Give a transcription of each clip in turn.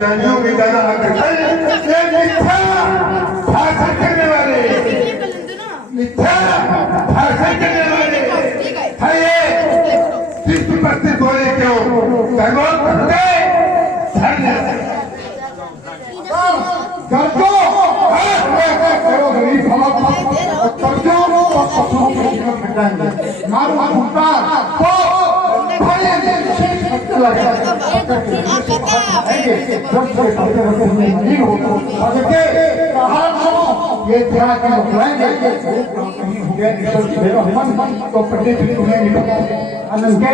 जानियों में ज्यादा भाषण करने वाले मिथ्या भाषण करने वाले है ये विश्व प्रसिद्ध होने क्यों सर्वों करते ये ध्यान में बुलाएंगे तो पंडित जी तुम्हें अनंगे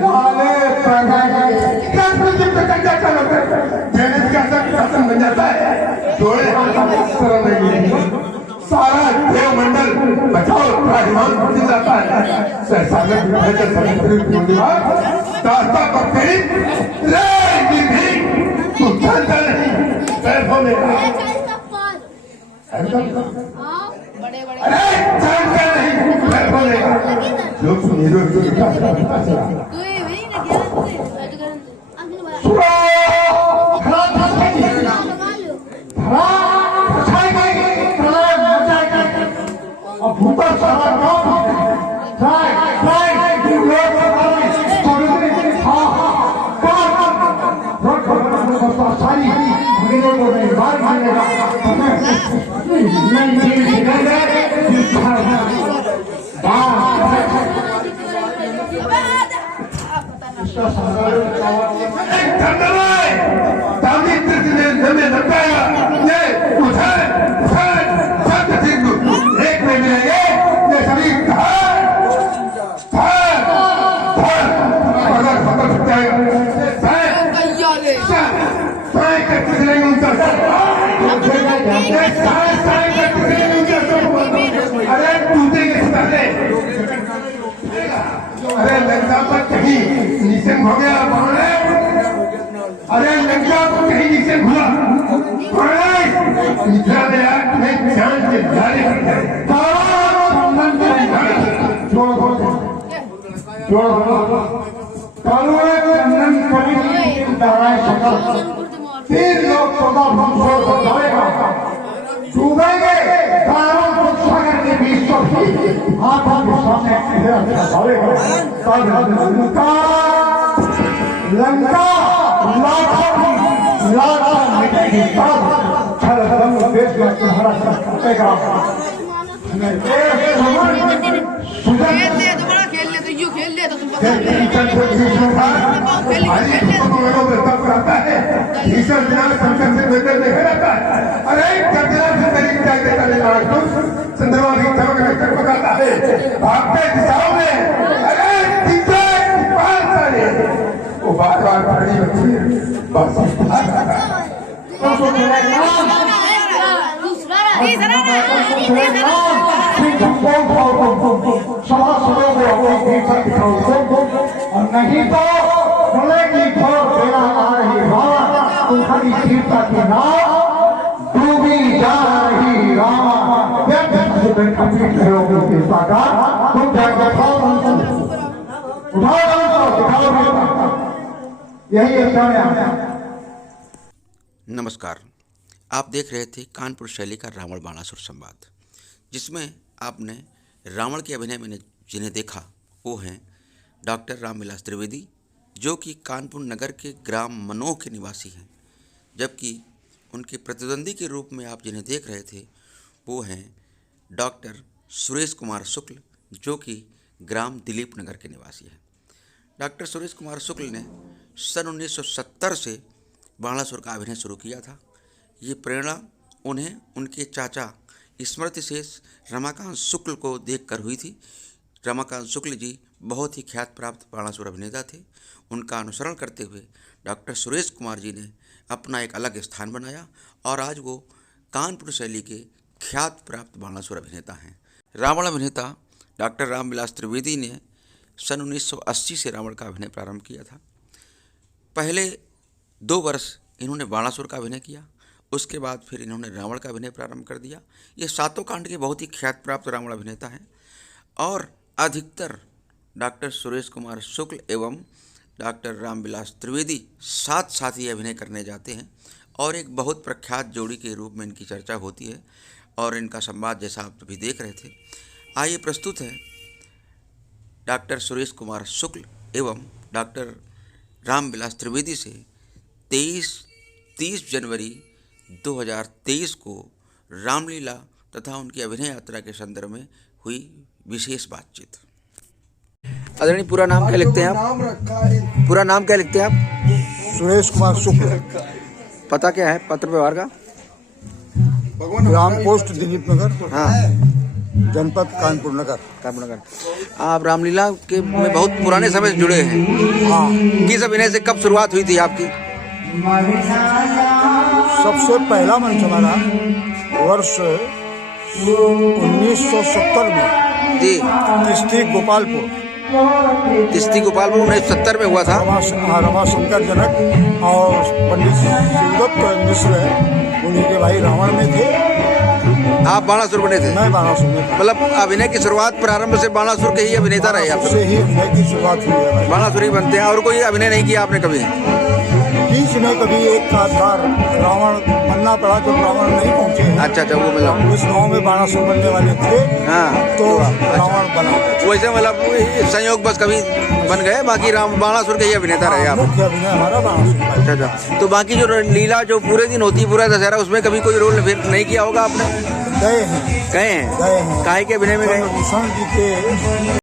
लाले शासन बन जाता है जोड़े सारा देवमंडल बचाओ राजमान बन जाता है दास्ता पर करीब तू जानता नहीं पैसों में बड़े बड़े अरे जानता नहीं पैसों में लोग सुनिए तू ये वही ना क्या भूतर सारा सारी महीनों को नहीं बार मानेगा एक में मिलेंगे ये सभी अरे टूटे के सितारे अरे लंका पर कहीं निशन हो गया अरे लंका पर कहीं निशन हुआ इतना मैं जान से जारी कर तीन लोग डूबेंगे सागर के बीच हाथों के सामने लंका लाखों मिटेगी तब देश का तुम्हारा कटेगा खेल ले तो यूं खेल ले तो तुम अरे चंद्रमा की पकाता है भागते दिशाओं में अरे वो बार बार पकड़ी बच्ची बस और नहीं तो बोलेगी घोर बेला आ रही रावण तुम्हारी सीता की नाव डूबी जा रही रावण तुम जाकर यही नमस्कार, आप देख रहे थे कानपुर शैली का रावण बाणासुर संवाद, जिसमें आपने रावण के अभिनय में जिन्हें देखा वो हैं डॉक्टर रामविलास त्रिवेदी, जो कि कानपुर नगर के ग्राम मनोह के निवासी हैं, जबकि उनके प्रतिद्वंदी के रूप में आप जिन्हें देख रहे थे वो हैं डॉक्टर सुरेश कुमार शुक्ल, जो कि ग्राम दिलीप नगर के निवासी हैं। डॉक्टर सुरेश कुमार शुक्ल ने सन 1970 से बाणासुर का अभिनय शुरू किया था। ये प्रेरणा उन्हें उनके चाचा स्मृति शेष रमाकांत शुक्ल को देखकर हुई थी। रमाकांत शुक्ल जी बहुत ही ख्यात प्राप्त बाणासुर अभिनेता थे। उनका अनुसरण करते हुए डॉक्टर सुरेश कुमार जी ने अपना एक अलग स्थान बनाया और आज वो कानपुर शैली के ख्यात प्राप्त बाणासुर अभिनेता हैं। रावण अभिनेता डॉक्टर रामविलास त्रिवेदी ने सन 1980 से रावण का अभिनय प्रारंभ किया था। पहले 2 वर्ष इन्होंने बाणासुर का अभिनय किया, उसके बाद फिर इन्होंने रावण का अभिनय प्रारंभ कर दिया। ये सातों कांड के बहुत ही ख्यात प्राप्त रावण अभिनेता हैं और अधिकतर डॉक्टर सुरेश कुमार शुक्ल एवं डॉक्टर रामविलास त्रिवेदी साथ साथ ही अभिनय करने जाते हैं और एक बहुत प्रख्यात जोड़ी के रूप में इनकी चर्चा होती है और इनका संवाद जैसा आप अभी देख रहे थे। आइए प्रस्तुत है डॉक्टर सुरेश कुमार शुक्ल एवं डॉक्टर रामविलास त्रिवेदी से 30 जनवरी 2023 को रामलीला तथा उनकी अभिनय यात्रा के संदर्भ में हुई विशेष बातचीत। आदरणीय, पूरा नाम क्या लिखते हैं आप? पूरा नाम क्या लिखते हैं आप? सुरेश कुमार शुक्ल। पता क्या है पत्र व्यवहार का? ग्राम पोस्ट दिलीप नगर, हाँ, जनपद कानपुर नगर। कानपुर नगर। आप रामलीला के में बहुत पुराने समय से जुड़े हैं। हाँ, किस अभिनय से कब शुरुआत हुई थी आपकी? सबसे पहला मंच हमारा वर्ष 1970 में जी, तिस्ती गोपालपुर, तिस्ती गोपालपुर 1970 में हुआ था। रमाशंकर जनक और पंडित शिवदत्त मिश्र उन्हीं के भाई रावण में थे। आप बाणासुर बने थे? मैं बाणासुर में था। मतलब अभिनय की शुरुआत प्रारंभ से बाणासुर के ही अभिनेता रहे आप? से ही अभिनय की शुरुआत हुई है। बाणासुर ही बनते हैं और कोई अभिनय नहीं किया आपने कभी? बीच में कभी एक आधार रावण बनना पड़ा जब रावण नहीं पहुंचे। अच्छा, वो मतलब उस गांव में बाणासुर बनने वाले थे, हाँ, तो रावण बना। वैसे मतलब संयोग बस कभी बन गए, बाकी राम बाणासुर के ही अभिनेता रहे आप? मुख्य अभिनय हमारा बाणासुर। अच्छा, तो बाकी जो लीला जो पूरे दिन होती है, पूरा दशहरा, उसमें कभी कोई रोल नहीं किया होगा आपने? गए हैं। गए हैं? काहे के अभिनय में गए? भूषण जी के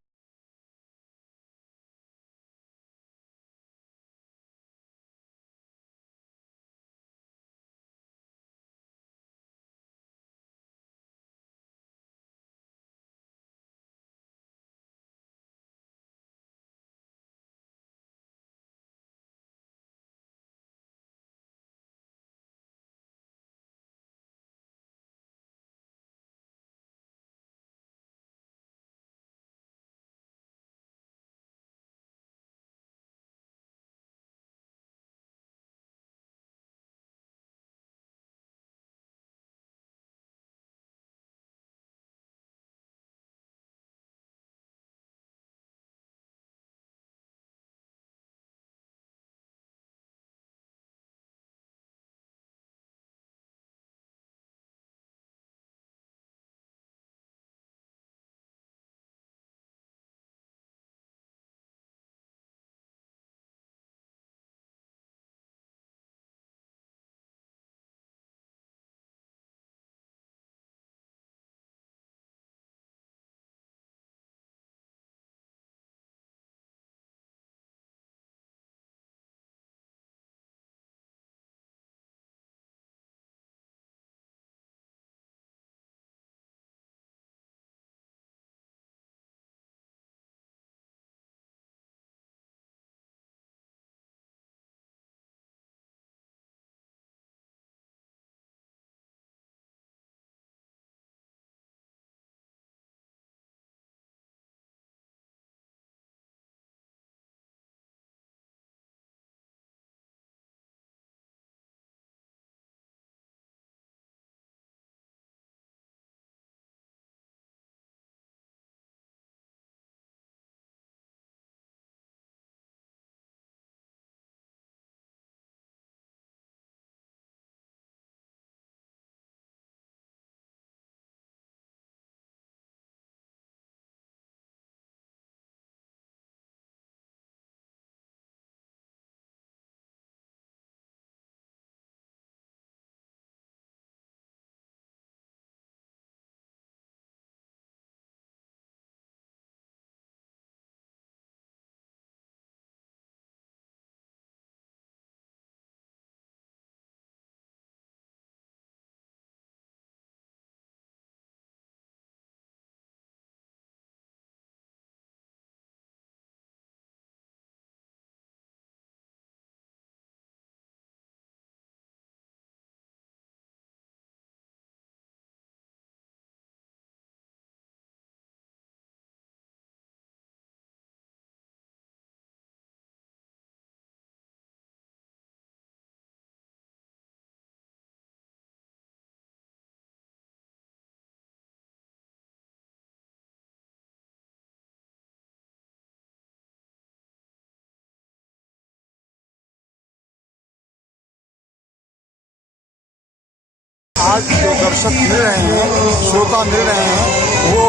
आज जो दर्शक मिल रहे हैं, श्रोता मिल रहे हैं, वो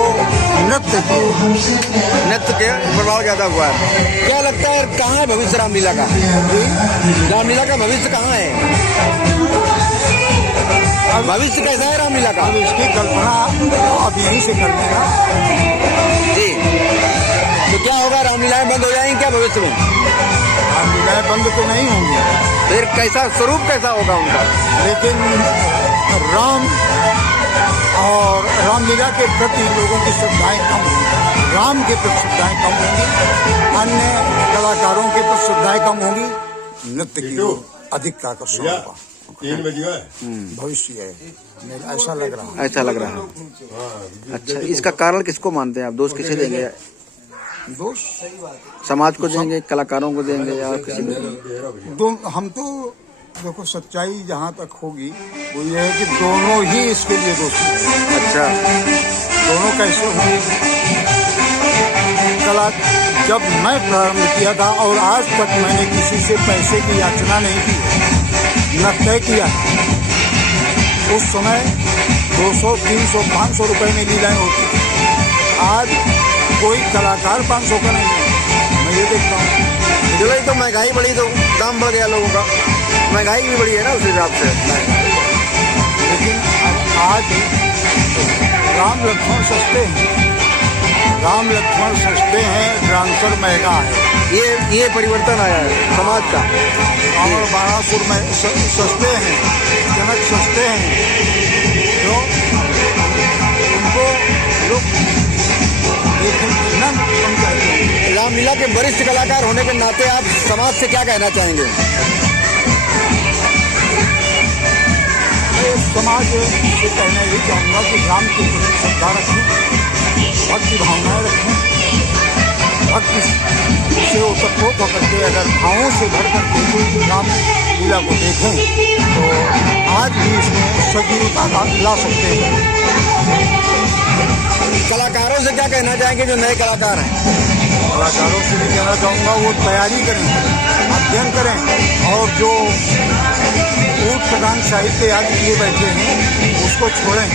नृत्य के प्रभाव ज्यादा हुआ है। क्या लगता है कहाँ है भविष्य रामलीला का? रामलीला का भविष्य कहाँ है? भविष्य कैसा है रामलीला का? अब इसकी कल्पना अब यहीं से करने का। जी, तो क्या होगा, रामलीलाएं बंद हो जाएंगी क्या भविष्य में? रामलीलाएं बंद तो नहीं होंगी, फिर कैसा स्वरूप कैसा होगा उनका? लेकिन राम और रामलीला के प्रति लोगों की श्रद्धाएं कम होंगी, राम के प्रति श्रद्धाएं कम होंगी, अन्य कलाकारों के प्रति श्रद्धाएं कम होंगी, नृत्य की ओर अधिक आकर्षण होगा। 3 बजे भविष्य है, मेरा ऐसा लग रहा है। ऐसा लग रहा है। अच्छा, इसका कारण किसको मानते हैं आप? दोष किसे देंगे? दोष समाज को देंगे, कलाकारों को देंगे, या किसी को? हम तो देखो, सच्चाई जहाँ तक होगी वो ये है कि दोनों ही इसके लिए दोषी हैं। अच्छा, दोनों कैसे होंगे? कला जब मैं प्रारंभ किया था और आज तक मैंने किसी से पैसे की याचना नहीं की, न तय किया। उस समय 200, 300, 500 रुपए में लीलाएं होती थी। आज कोई कलाकार 500 का नहीं है, मैं ये देखता हूँ। जुलाई तो महंगाई बढ़ी तो दाम बढ़ गया लोगों का, महंगाई भी बढ़ी है ना उस हिसाब से। लेकिन आज राम लक्ष्मण सस्ते हैं, राम लक्ष्मण सस्ते हैं, डांसर महंगा है। ये परिवर्तन आया है समाज का। और बाणासुर में सस्ते हैं, जनक सस्ते हैं, जो उनको लोग रामलीला के वरिष्ठ कलाकार होने के नाते आप समाज से क्या कहना चाहेंगे? मैं समाज से कहना यही चाहूँगा कि राम की श्रद्धा रखें, भक्ति भावनाएं रखें, भक्ति से ओतप्रोत होकर के अगर भावों से भर करके राम लीला को देखें तो आज भी इसमें सजीवता ला सकते हैं। कलाकारों से क्या कहना चाहेंगे जो नए कलाकार हैं? कलाकारों से भी कहना चाहूँगा वो तैयारी करें, अध्ययन करें, और जो ऊट प्रदान साहित्य याद किए बैठे हैं उसको छोड़ें।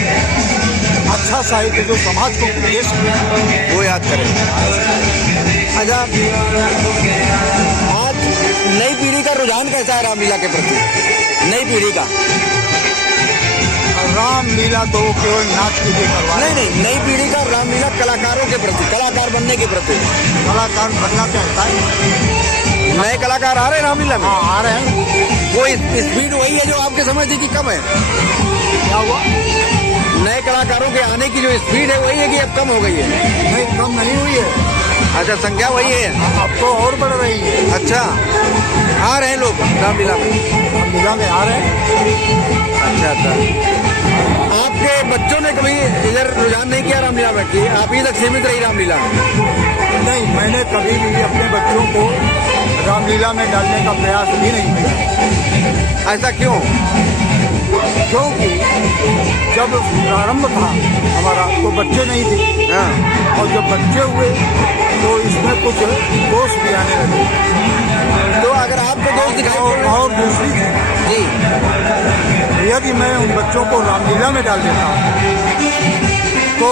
अच्छा साहित्य जो समाज को उपदेश करे वो याद करें। अच्छा, आज नई पीढ़ी का रुझान कैसा है रामलीला के प्रति? नई पीढ़ी का रामलीला तो केवल नाच के लिए करवा नहीं, नई पीढ़ी का रामलीला कलाकारों के प्रति, कलाकार बनने के प्रति। कलाकार बनना चाहता है, नए कलाकार आ रहे हैं रामलीला में? हाँ, आ रहे हैं। वो स्पीड वही है जो आपके समझ थी कि कम है? क्या हुआ? नए कलाकारों के आने की जो स्पीड है वही है कि अब कम हो गई है? नहीं, कम नहीं हुई है। अच्छा, संख्या वही है, अब तो और बढ़ रही है। अच्छा, आ रहे हैं लोग रामलीला में? रामलीला में आ रहे हैं। अच्छा, आपके बच्चों ने कभी इधर रुझान नहीं किया रामलीला में कि आप ही तक सीमित रही रामलीला? नहीं, मैंने कभी भी अपने बच्चों को रामलीला में डालने का प्रयास भी नहीं किया। ऐसा क्यों? क्योंकि जब प्रारंभ था हमारा तो बच्चे नहीं थे। हाँ। और जब बच्चे हुए तो इसमें कुछ दोष भी आने लगे। तो अगर आपको दोष दिखाई और दूसरी जी, यदि मैं उन बच्चों को रामलीला में डाल देता तो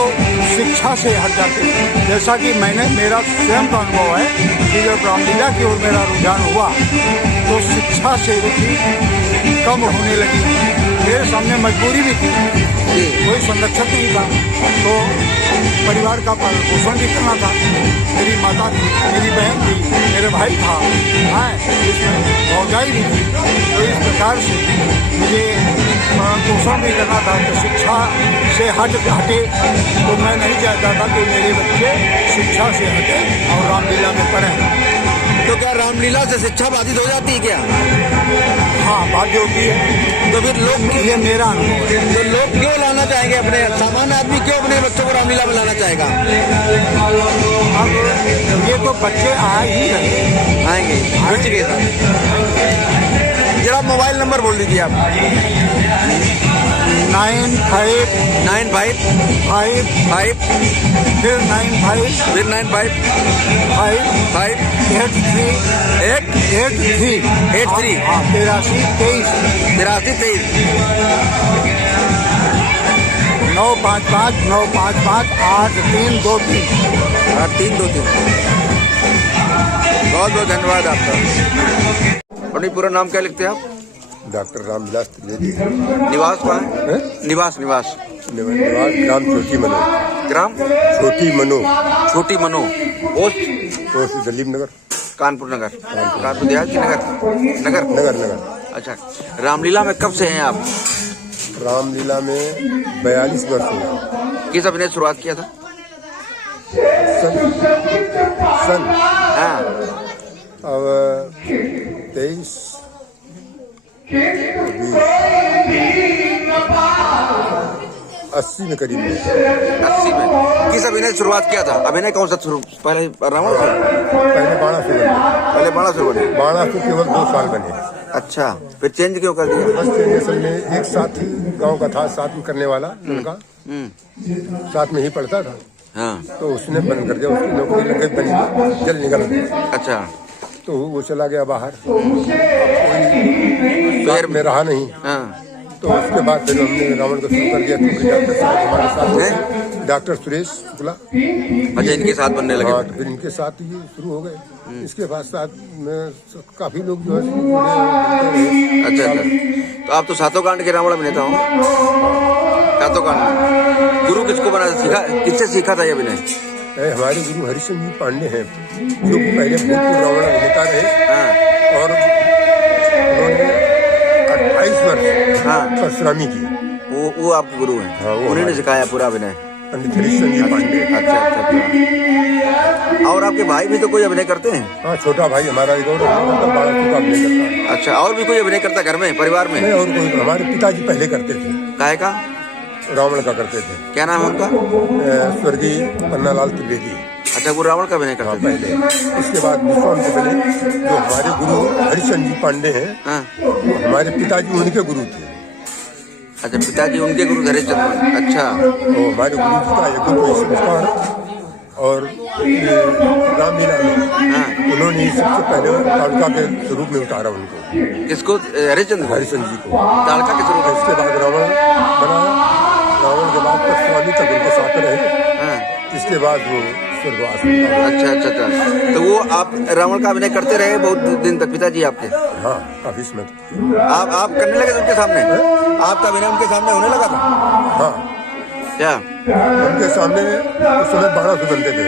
शिक्षा से हट जाते। जैसा कि मेरा स्वयं का अनुभव है कि जब रामलीला की ओर मेरा रुझान हुआ तो शिक्षा से रुचि कम होने लगी। मेरे सामने मजबूरी भी थी, कोई संरक्षक नहीं था, तो परिवार का पालन पोषण भी करना था। मेरी माता थी, मेरी बहन थी, मेरे भाई था, इसमें भौजाई भी थी। तो इस प्रकार से मुझे पालन पोषण भी करना था। तो शिक्षा से हटे तो मैं नहीं चाहता था कि मेरे बच्चे शिक्षा से हटे और रामलीला में पढ़ें। तो क्या रामलीला से शिक्षा बाधित हो जाती है क्या? हाँ, बाध्य होती है। तो फिर लोग, ये मेरा अनुभव है। तो लोग क्यों लाना चाहेंगे? अपने सामान्य आदमी क्यों अपने बच्चों को रामलीला में लाना चाहेगा? अब ये तो बच्चे आ ही रहे, आएंगे रुचि के साथ। जरा मोबाइल नंबर बोल दीजिए आप। 95 95 5 5 फिर 95 फिर 95 5 5 83 83 83 83 23 83 23 955-955-8323। 8323। बहुत बहुत धन्यवाद आपका। अपनी पूरा नाम क्या लिखते हैं आप? डॉक्टर रामविलास त्रिवेदी। निवास कहाँ है? निवास निवास ग्राम छोटी मनो। ग्राम छोटी मनो। छोटी मनो। पोस्ट दलीप नगर, कानपुर नगर। कानपुर देहात की नगर नगर नगर नगर। अच्छा, रामलीला में कब से हैं आप? रामलीला में 42 वर्ष हुए। किस अभिनय शुरुआत किया था? सन हाँ, अब 23 80 में करीब 80 में। किस अभिनय शुरुआत किया था? अभिनय कौन सा शुरू? पहले रावण से? पहले बाणासुर बने। पहले बाणासुर बने। बाणासुर केवल 2 साल बने। अच्छा, फिर चेंज क्यों कर दिया? बस असल में एक साथ ही गांव का था, साथ में करने वाला लड़का, साथ में ही पढ़ता था। हाँ, तो उसने बंद कर दिया, उसकी नौकरी लग गई, बनी, जल निकल गई। अच्छा, तो वो चला गया बाहर, कोई फिर में रहा नहीं। हाँ, तो उसके बाद फिर हमने रावण को शुरू कर दिया, क्योंकि डॉक्टर साहब हमारे साथ थे, डॉक्टर सुरेश शुक्ला। अच्छा, इनके साथ बनने लगे। हाँ, तो फिर इनके साथ ये शुरू हो गए। इसके बाद साथ में काफी लोग जो है अच्छा अच्छा, तो आप तो सातों कांड के रावण अभिनेता हो। सातों कांड में गुरु किसको बना सीखा? किससे सीखा था ये अभिनय? हमारे गुरु हरिश्चंद्र जी पांडे हैं, जो पहले भूतपूर्व रावण अभिनेता रहे। हाँ, और उन्होंने 28 वर्ष हाँ, परशुरामी की। वो आपके गुरु हैं? हाँ, वो उन्होंने सिखाया पूरा अभिनय। पंडित हरिश्चंद्र जी पांडे। अच्छा अच्छा अच्छा। और आपके भाई भी तो कोई अभिनय करते हैं? हाँ, छोटा भाई हमारा एक और बाणासुर का अभिनय करता है। अच्छा, और भी कोई अभिनय करता घर में, परिवार में? नहीं, और कोई, हमारे पिताजी पहले करते थे, काहे का? रावण का करते थे। क्या नाम है उनका? स्वर्गीय पन्नालाल त्रिवेदी। अच्छा, वो रावण का अभिनय हाँ, करते थे। पहले। इसके बाद विश्वामित्र बने, जो हमारे गुरु हरिश्चंद्र जी पांडे हैं, हाँ, वो हमारे पिताजी उनके गुरु थे। अच्छा, पिताजी उनके गुरु हरिश्चंद्र। अच्छा, तो हमारे गुरु जी का यज्ञ संस्कार और ये रामलीला में उन्होंने सबसे पहले ताड़का के स्वरूप में उतारा उनको। किसको? हरिश्चंद्र को? हरिश्चंद्र जी को ताड़का के स्वरूप में। इसके बाद रावण बनाया। रावण के बाद परशुरामी तक उनके साथ रहे। हाँ, इसके बाद वो स्वर्गवास हुआ। अच्छा अच्छा अच्छा। तो वो आप रावण का अभिनय करते रहे बहुत दिन तक, पिताजी आपके? हाँ, काफी समय तक। आप करने लगे थे उनके सामने? आपका अभिनय उनके सामने होने लगा था? हाँ, क्या? उनके सामने उस समय बाणासुर बनते थे।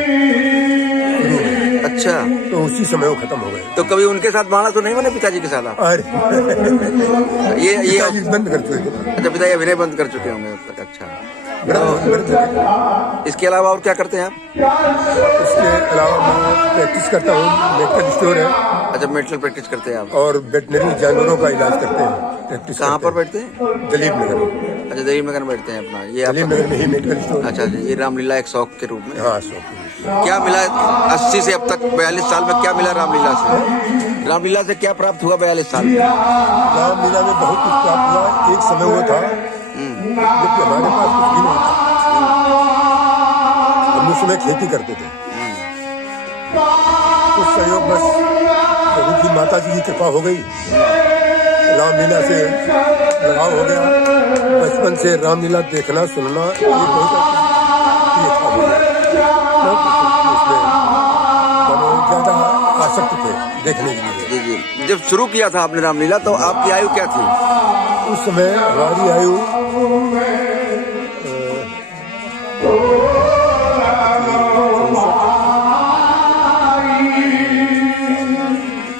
अच्छा, तो उसी समय वो खत्म हो गए। तो कभी उनके साथ बाणासुर नहीं बने पिताजी के साथ आप? अरे ये पिताजी बंद कर चुके थे। अच्छा, पिताजी अभिनय बंद कर चुके होंगे अब तक। अच्छा, इसके अलावा और क्या करते हैं आप? इसके अलावा मैं प्रैक्टिस करता हूँ, मेडिकल स्टोर है। अच्छा, मेडिकल प्रैक्टिस करते हैं आप? और वेटनरी जानवरों का इलाज करते हैं, प्रैक्टिस। कहाँ पर बैठते हैं? दलीप नगर। अच्छा, दलीप नगर में बैठते हैं अपना ये दलीप नगर में ही मेडिकल स्टोर। अच्छा, ये रामलीला एक शौक के रूप में। हाँ, शौक। क्या मिला 80 से अब तक 42 साल में? क्या मिला रामलीला से? रामलीला से क्या प्राप्त हुआ 42 साल में? रामलीला में बहुत कुछ प्राप्त हुआ। एक समय वो था जबकि हमारे पास कुछ भी नहीं था, हम उस समय खेती करते थे। कुछ सहयोग बस प्रभु की माता जी की कृपा हो गई, रामलीला से लगाव हो गया। बचपन से रामलीला देखना सुनना ये बहुत ज्यादा आसक्त थे देखने के लिए। जी जी। जब शुरू किया था आपने रामलीला तो आपकी आयु क्या थी? उस समय हमारी आयु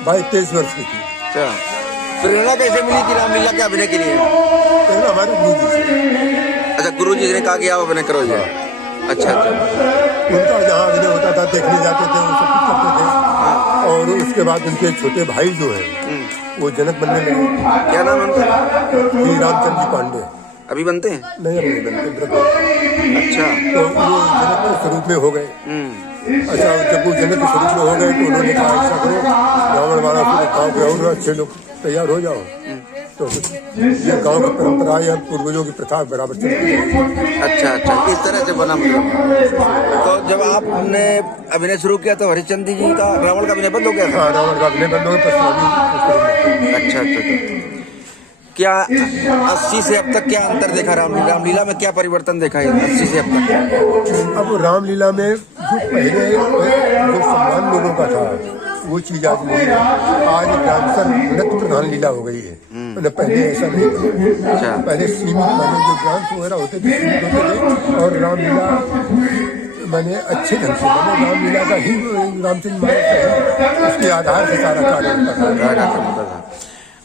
22-23 वर्ष की थी। अच्छा, प्रेरणा कैसे मिली कि रामलीला के अभिनय के लिए? पहले हमारे गुरु जी से। अच्छा, गुरु जी ने कहा कि आप अभिनय करो ये? अच्छा अच्छा। उनका जहाँ अभिनय होता था देखने जाते थे, वो सब कुछ करते थे। और उसके बाद उनके छोटे भाई जो है वो जनक बनने लगे। क्या नाम है उनका? श्री रामचंद्र जी पांडे। अभी बनते हैं? नहीं, अब नहीं बनते, ब्रह्म। अच्छा, तो वो जनक के स्वरूप में हो गए। अच्छा, जब वो जनक के स्वरूप में हो गए तो उन्होंने कहा ऐसा करो, रावण वाला गाँव के और अच्छे लोग तैयार हो जाओ। तो ये गांव की परंपरा या पूर्वजों की प्रथा बराबर चलती है। अच्छा अच्छा, इस तरह से बना मतलब। तो जब आपने अभिनय शुरू किया तो हरिश्चंद्र जी का रावण का अभिनय बंद हो गया था? हाँ, रावण का अभिनय बंद हो गया। अच्छा अच्छा अच्छा। क्या 80 से अब तक क्या अंतर देखा रामलीला में क्या परिवर्तन देखा है 80 से अब तक? अब रामलीला में जो पहले जो सम्मान लोगों का था वो चीज आज नहीं है। आज डांसर नृत्य प्रधान लीला हो गई है, पहले ऐसा नहीं था। पहले सीमित माने जो डांस वगैरह होते थे सीमित होते थे और रामलीला मैंने अच्छे ढंग से मैंने रामलीला का ही रामचंद्र महाराज उसके आधार से सारा कार्य होता था।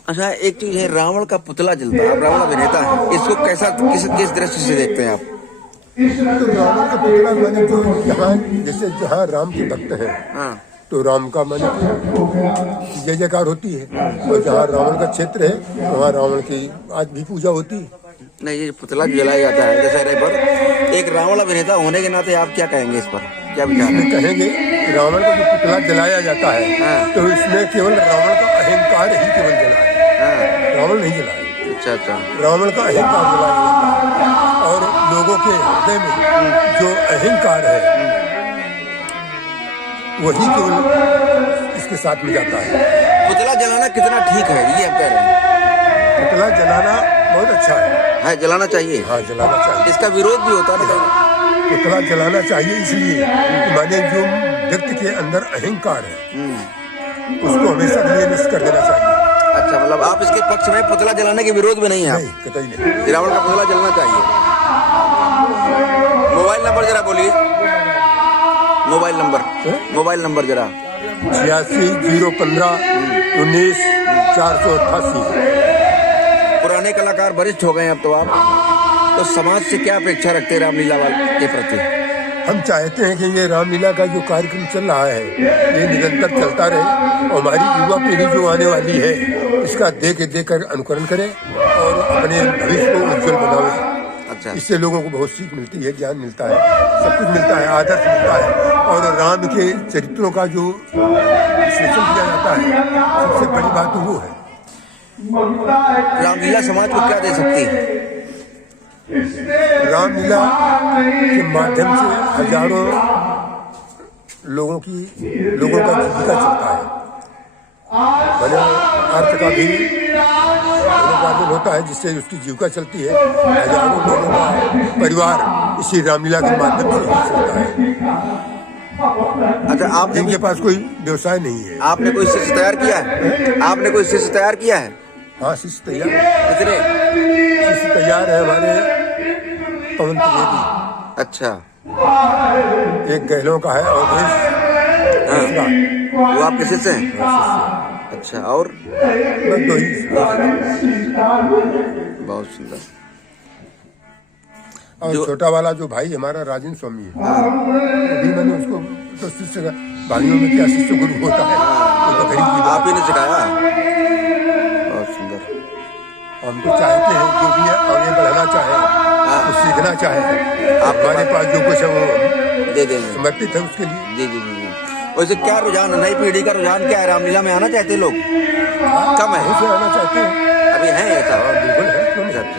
अच्छा, एक चीज है, रावण का पुतला जलता है, आप रावण अभिनेता है, इसको कैसा किस दृष्टि से देखते हैं आप? तो रावण का पुतला मैंने जो यहाँ जैसे जहाँ राम के भक्त हैं तो राम का मैंने जय जयकार होती है, और जहाँ रावण का क्षेत्र है वहाँ रावण की आज भी पूजा होती है। नहीं, ये पुतला जलाया जाता है दशहरे पर, एक रावण अभिनेता होने के नाते आप क्या कहेंगे इस पर, क्या विचार है? कहेंगे रावण का जो पुतला जलाया जाता है तो इसमें केवल रावण का अहंकार ही केवल जला है, रावण नहीं जला है। अच्छा, रावण का अहंकार जलाया जाता है और लोगों के हृदय में जो अहंकार है वही केवल इसके साथ में जाता है। पुतला जलाना कितना ठीक है ये आप कह रहे हैं? पुतला जलाना बहुत अच्छा है, जलाना चाहिए। हाँ, जलाना चाहिए। इसका विरोध भी होता है ना? पुतला जलाना चाहिए इसलिए माने जो व्यक्ति के अंदर अहंकार है उसको हमेशा के लिए नष्ट कर देना चाहिए। अच्छा, मतलब आप इसके पक्ष में पुतला जलाने के विरोध में नहीं है? नहीं, कतई नहीं। रावण का पुतला जलना चाहिए। मोबाइल नंबर जरा बोलिए, मोबाइल नंबर जरा। 86-015-19-488। पुराने कलाकार वरिष्ठ हो गए हैं अब तो आप, तो समाज से क्या अपेक्षा रखते हैं रामलीला के प्रति? हम चाहते हैं कि ये रामलीला का जो कार्यक्रम चल रहा है ये निरंतर चलता रहे और हमारी युवा पीढ़ी जो आने वाली है इसका देख कर अनुकरण करे और अपने भविष्य को उज्जवल बनावे। अच्छा, इससे लोगों को बहुत सीख मिलती है, ज्ञान मिलता है, सब कुछ मिलता है, आदर्श मिलता है और राम के चरित्रों का जो विश्लेषण किया जाता है सबसे बड़ी बात तो वो है। रामलीला समाज को क्या दे सकती है? रामलीला के माध्यम से हजारों लोगों का जीविका चलता है, भले अर्थ का भी होता है जिससे उसकी जीविका चलती है। हजारों लोगों का परिवार इसी रामलीला के माध्यम से ही चलता है। अच्छा, आप जिनके पास कोई व्यवसाय नहीं है। आपने कोई शिष्य तैयार किया है? आपने कोई शिष्य तैयार किया है? हाँ, शिष्य तैयार। कितने शिष्य तैयार है हमारे? पवन त्रिवेदी। अच्छा, एक गहलों का है और दूसरा वो आपके शिष्य हैं? अच्छा, और दो ही। बहुत सुंदर। और छोटा वाला जो भाई हमारा राजेंद्र स्वामी है, अभी मैंने उसको तो शिष्य भाइयों में क्या शिष्य गुरु होता है तो गरीब की आप ही ने सिखाया। बहुत सुंदर। हम तो चाहते हैं जो भी आगे बढ़ाना चाहे तो सीखना चाहे, आप हमारे पास जो कुछ है वो दे देंगे, समर्पित है उसके लिए। जी जी जी। वैसे क्या रुझान, नई पीढ़ी का रुझान क्या है? रामलीला में आना चाहते लोग कम है? आना चाहते हैं, अभी है ऐसा? बिल्कुल है। अच्छा।